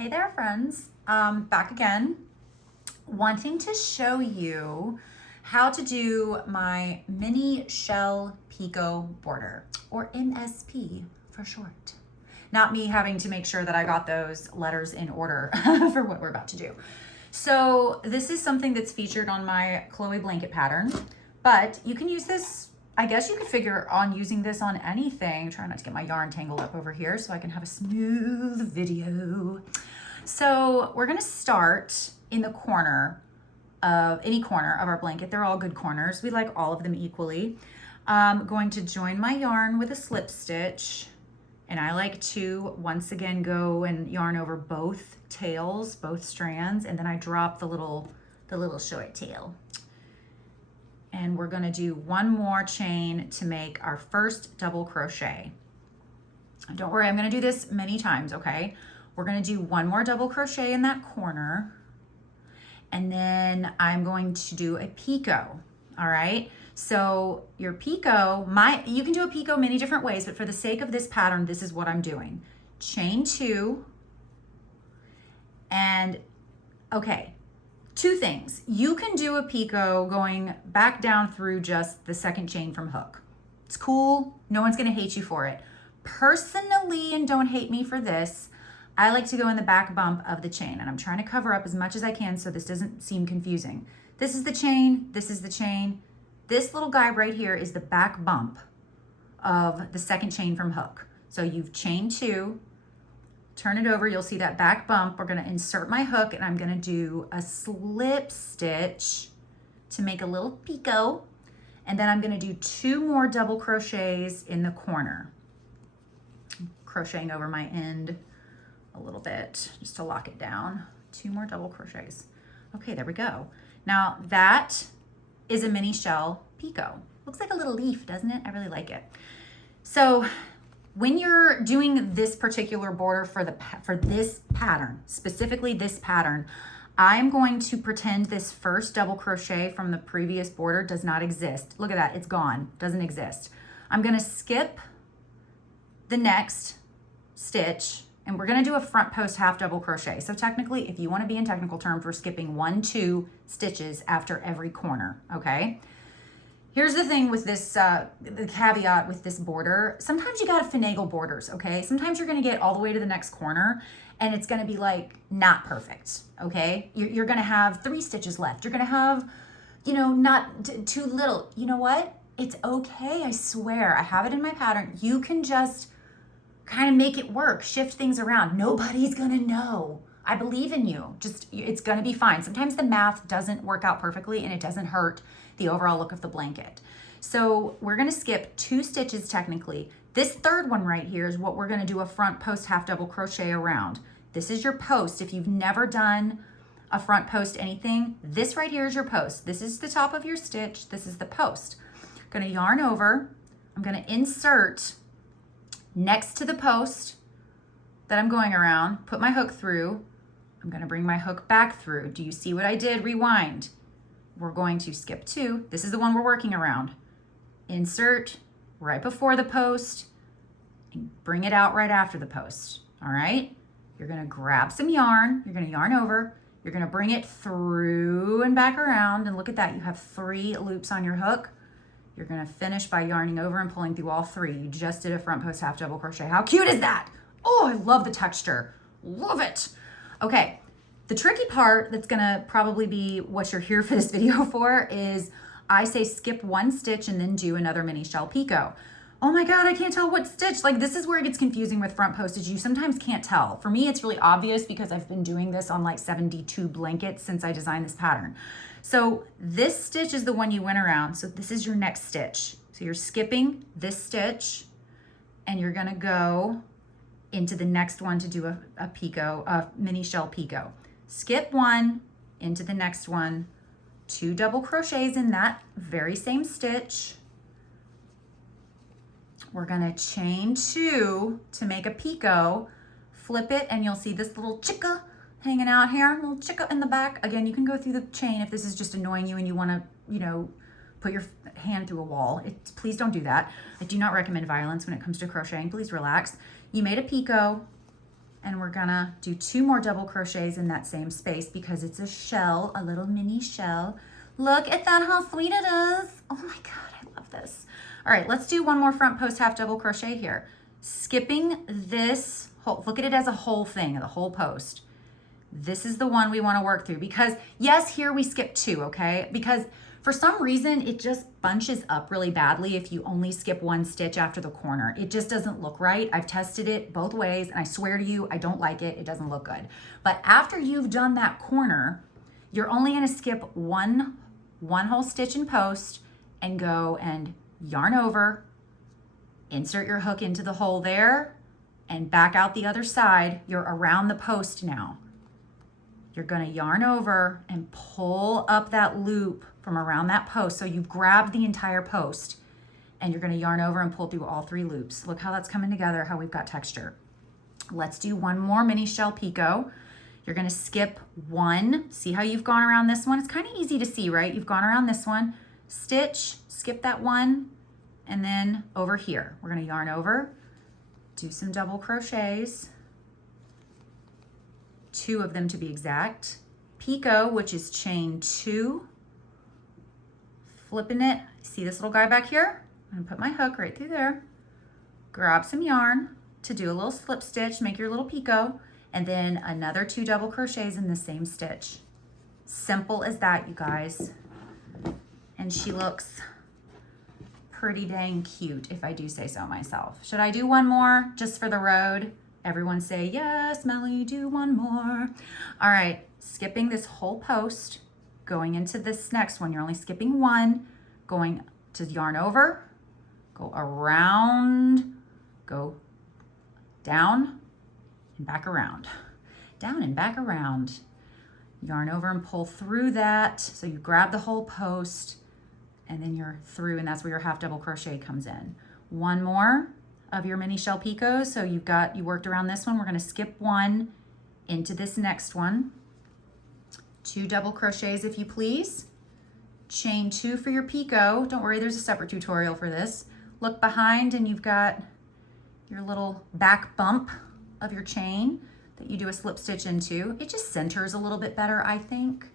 Hey there, friends. Back again, wanting to show you how to do my mini shell picot border, or MSP for short. Not me having to make sure that I got those letters in order for what we're about to do. So this is something that's featured on my Chloe blanket pattern, but you can use this. I guess you could figure on using this on anything. Try not to get my yarn tangled up over here so I can have a smooth video. So we're gonna start in the corner of any corner of our blanket. They're all good corners. We like all of them equally. I'm going to join my yarn with a slip stitch. And I like to, once again, go and yarn over both tails, both strands, and then I drop the little short tail. And we're gonna do one more chain to make our first double crochet. Don't worry, I'm gonna do this many times, okay? We're gonna do one more double crochet in that corner, and then I'm going to do a picot, all right? So your picot, you can do a picot many different ways, but for the sake of this pattern, this is what I'm doing. Chain two, and okay, two things. You can do a picot going back down through just the second chain from hook. It's cool, no one's gonna hate you for it. Personally, and don't hate me for this, I like to go in the back bump of the chain, and I'm trying to cover up as much as I can so this doesn't seem confusing. This is the chain, this is the chain. This little guy right here is the back bump of the second chain from hook. So you've chained two, turn it over, you'll see that back bump. We're gonna insert my hook and I'm gonna do a slip stitch to make a little picot. And then I'm gonna do two more double crochets in the corner. Crocheting over my end a little bit just to lock it down. Two more double crochets. Okay, there we go. Now that is a mini shell picot. Looks like a little leaf, doesn't it? I really like it. So when you're doing this particular border for this pattern, specifically this pattern, I'm going to pretend this first double crochet from the previous border does not exist. Look at that, it's gone, doesn't exist. I'm gonna skip the next stitch, and we're gonna do a front post half double crochet. So technically, if you wanna be in technical terms, we're skipping 1-2 stitches after every corner, okay? Here's the thing with this, the caveat with this border. Sometimes you gotta finagle borders, okay? Sometimes you're gonna get all the way to the next corner and it's gonna be like not perfect, okay? You're gonna have 3 stitches left. You're gonna have, you know, not too little. You know what? It's okay, I swear. I have it in my pattern. You can just kind of make it work, shift things around. Nobody's gonna know. I believe in you. Just, it's gonna be fine. Sometimes the math doesn't work out perfectly and it doesn't hurt the overall look of the blanket. So we're gonna skip 2 stitches technically. This third one right here is what we're gonna do a front post half double crochet around. This is your post. If you've never done a front post anything, this right here is your post. This is the top of your stitch. This is the post. I'm gonna yarn over. I'm gonna insert next to the post that I'm going around, put my hook through. I'm gonna bring my hook back through. Do you see what I did? Rewind. We're going to skip 2. This is the one we're working around. Insert right before the post and bring it out right after the post, all right? You're gonna grab some yarn, you're gonna yarn over, you're gonna bring it through and back around, and look at that, you have 3 loops on your hook. You're gonna finish by yarning over and pulling through all 3. You just did a front post half double crochet. How cute is that? Oh, I love the texture. Love it. Okay, the tricky part that's gonna probably be what you're here for this video for is I say skip 1 stitch and then do another mini shell picot. Oh my God, I can't tell what stitch. Like, this is where it gets confusing with front postage. You sometimes can't tell. For me, it's really obvious because I've been doing this on like 72 blankets since I designed this pattern. So this stitch is the one you went around. So this is your next stitch. So you're skipping this stitch and you're gonna go into the next one to do a picot, a mini shell picot. Skip 1 into the next one, 2 double crochets in that very same stitch. We're gonna chain 2 to make a picot, flip it, and you'll see this little chicka hanging out here, little chicka in the back. Again, you can go through the chain if this is just annoying you and you wanna, you know, put your hand through a wall. Please don't do that. I do not recommend violence when it comes to crocheting. Please relax. You made a picot, And we're gonna do 2 more double crochets in that same space because it's a shell, a little mini shell. Look at that, how sweet it is. Oh my God, I love this. All right, let's do 1 more front post half double crochet here. Skipping this whole, look at it as a whole thing, the whole post. This is the one we wanna work through because yes, here we skip 2, okay? Because for some reason, it just bunches up really badly if you only skip 1 stitch after the corner. It just doesn't look right. I've tested it both ways and I swear to you, I don't like it. It doesn't look good. But after you've done that corner, you're only gonna skip one whole stitch in post and go and yarn over, insert your hook into the hole there and back out the other side. You're around the post now. You're gonna yarn over and pull up that loop from around that post. So you've grabbed the entire post and you're gonna yarn over and pull through all 3 loops. Look how that's coming together, how we've got texture. Let's do 1 more mini shell picot. You're gonna skip 1. See how you've gone around this one? It's kind of easy to see, right? You've gone around this one, stitch, skip that 1, and then over here. We're gonna yarn over, do some double crochets, 2 of them to be exact. Picot, which is chain 2, flipping it. See this little guy back here? I'm gonna put my hook right through there, grab some yarn to do a little slip stitch, make your little picot, and then another 2 double crochets in the same stitch. Simple as that, you guys. And she looks pretty dang cute, if I do say so myself. Should I do 1 more just for the road? Everyone say, yes, Melly, do 1 more. All right, skipping this whole post, going into this next one. You're only skipping 1, going to yarn over, go around, go down and back around, down and back around. Yarn over and pull through that. So you grab the whole post and then you're through, and that's where your half double crochet comes in. 1 more of your mini shell picots. So you worked around this one. We're gonna skip 1 into this next one. 2 double crochets if you please. Chain 2 for your picot. Don't worry, there's a separate tutorial for this. Look behind and you've got your little back bump of your chain that you do a slip stitch into. It just centers a little bit better, I think.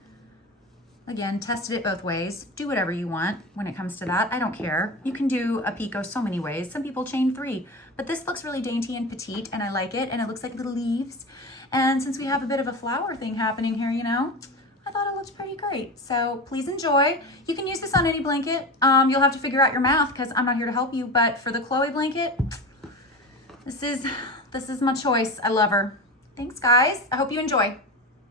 Again, tested it both ways. Do whatever you want when it comes to that. I don't care. You can do a picot so many ways. Some people chain 3, but this looks really dainty and petite and I like it, and it looks like little leaves. And since we have a bit of a flower thing happening here, you know, I thought it looked pretty great. So please enjoy. You can use this on any blanket. You'll have to figure out your math because I'm not here to help you, but for the Chloe blanket, this is my choice. I love her. Thanks guys. I hope you enjoy.